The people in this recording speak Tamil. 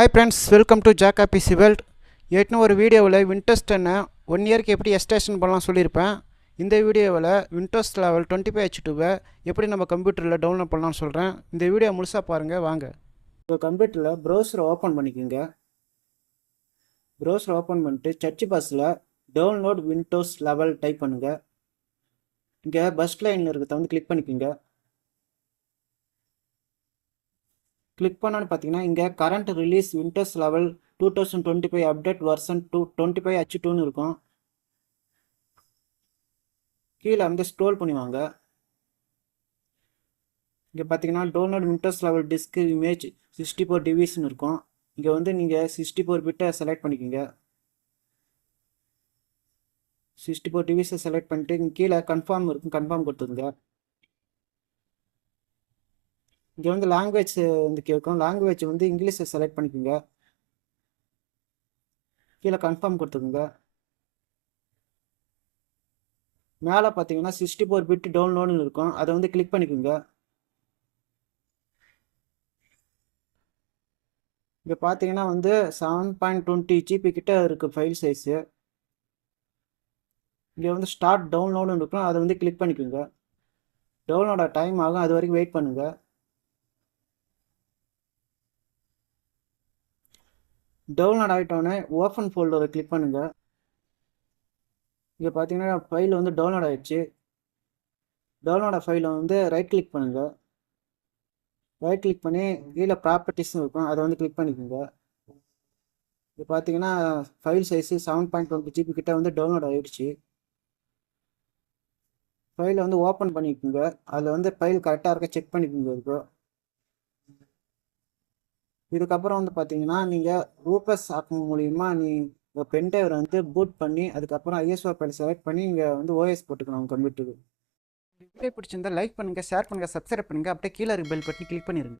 Hi friends, welcome to Jack PC World. ஏற்கனவே ஒரு வீடியோவில் விண்டோஸ் 10 1 இயருக்கு எப்படி எக்ஸ்டென்ஷன் பண்ணலாம் சொல்லியிருப்பேன். இந்த வீடியோவில் விண்டோஸ் லெவல் 25H2 எப்படி நம்ம கம்ப்யூட்டரில் டவுன்லோட் பண்ணலாம்னு சொல்கிறேன். இந்த வீடியோ முழுசாக பாருங்கள் வாங்க. இப்போ கம்ப்யூட்டரில் ப்ரௌசரை ஓப்பன் பண்ணிக்கோங்க. ப்ரௌசரை ஓப்பன் பண்ணிட்டு சர்ச் பாக்ஸில் டவுன்லோட் விண்டோஸ் லெவல் டைப் பண்ணுங்கள். இங்கே ஃபர்ஸ்ட் லைனில் இருக்கிறத வந்து கிளிக் பண்ணிக்கோங்க. கிளிக் பண்ணோன்னு பார்த்தீங்கன்னா இங்கே current release Windows eleven 2025 update version 25H2ன்னு இருக்கும். கீழே வந்து ஸ்க்ரோல் பண்ணி வாங்க. இங்கே பார்த்தீங்கன்னா download Windows eleven disk image 64 டிவிஸ்ன்னு இருக்கும். இங்கே வந்து நீங்கள் 64 பிட்டை செலக்ட் பண்ணிக்கோங்க. 64 டிவிஸை செலக்ட் பண்ணிட்டு இங்கே கீழே கன்ஃபார்ம் இருக்கும், கன்ஃபார்ம் கொடுத்துருங்க. இங்கே வந்து லாங்குவேஜ் வந்து கேட்கும். லாங்குவேஜ் வந்து இங்கிலீஷை செலக்ட் பண்ணிக்கோங்க. கீழே கன்ஃபார்ம் கொடுத்துருங்க. மேலே பார்த்தீங்கன்னா 64 பிட் டவுன்லோடுன்னு இருக்கும். அதை வந்து கிளிக் பண்ணிக்கோங்க. இங்கே பார்த்தீங்கன்னா வந்து 7.20 GB கிட்ட இருக்குது ஃபைல் சைஸு. இங்கே வந்து ஸ்டார்ட் டவுன்லோடுன்னு இருக்கும். அதை வந்து கிளிக் பண்ணிக்கோங்க. டவுன்லோட டைம் ஆகும், அது வரைக்கும் வெயிட் பண்ணுங்கள். டவுன்லோட் ஆகிட்டோன்னே ஓப்பன் ஃபோல்டரை கிளிக் பண்ணுங்கள். இங்கே பார்த்தீங்கன்னா ஃபைல் வந்து டவுன்லோட் ஆகிடுச்சு. டவுன்லோட ஃபைலை வந்து ரைட் கிளிக் பண்ணுங்கள். ரைட் கிளிக் பண்ணி கீழே ப்ராப்பர்ட்டிஸ்னு இருக்கும், அதை வந்து கிளிக் பண்ணிக்கோங்க. இப்போ பார்த்தீங்கன்னா ஃபைல் சைஸு 7.20 GB கிட்ட வந்து டவுன்லோட் ஆகிடுச்சு. ஃபைலை வந்து ஓப்பன் பண்ணிக்கோங்க. அதில் வந்து ஃபைல் கரெக்டாக இருக்க செக் பண்ணிக்கோங்க. இதுக்கப்புறம் வந்து பார்த்தீங்கன்னா நீங்கள் ரூபஸ் ஆப் மூலிமா நீங்கள் பென்ட்ரைவரை வந்து பூட் பண்ணி அதுக்கப்புறம் ஐஎஸ்ஓ ஃபைல் செலக்ட் பண்ணி இங்கே வந்து ஓஎஸ் போட்டுக்கணும் உங்கள் கம்ப்யூட்டருக்கு. வீடியோ பிடிச்சிருந்தா லைக் பண்ணுங்கள், ஷேர் பண்ணுங்கள், சப்ஸ்கிரைப் பண்ணுங்கள். அப்படியே கீழே பெல் பட்டன் கிளிக் பண்ணிடுங்க.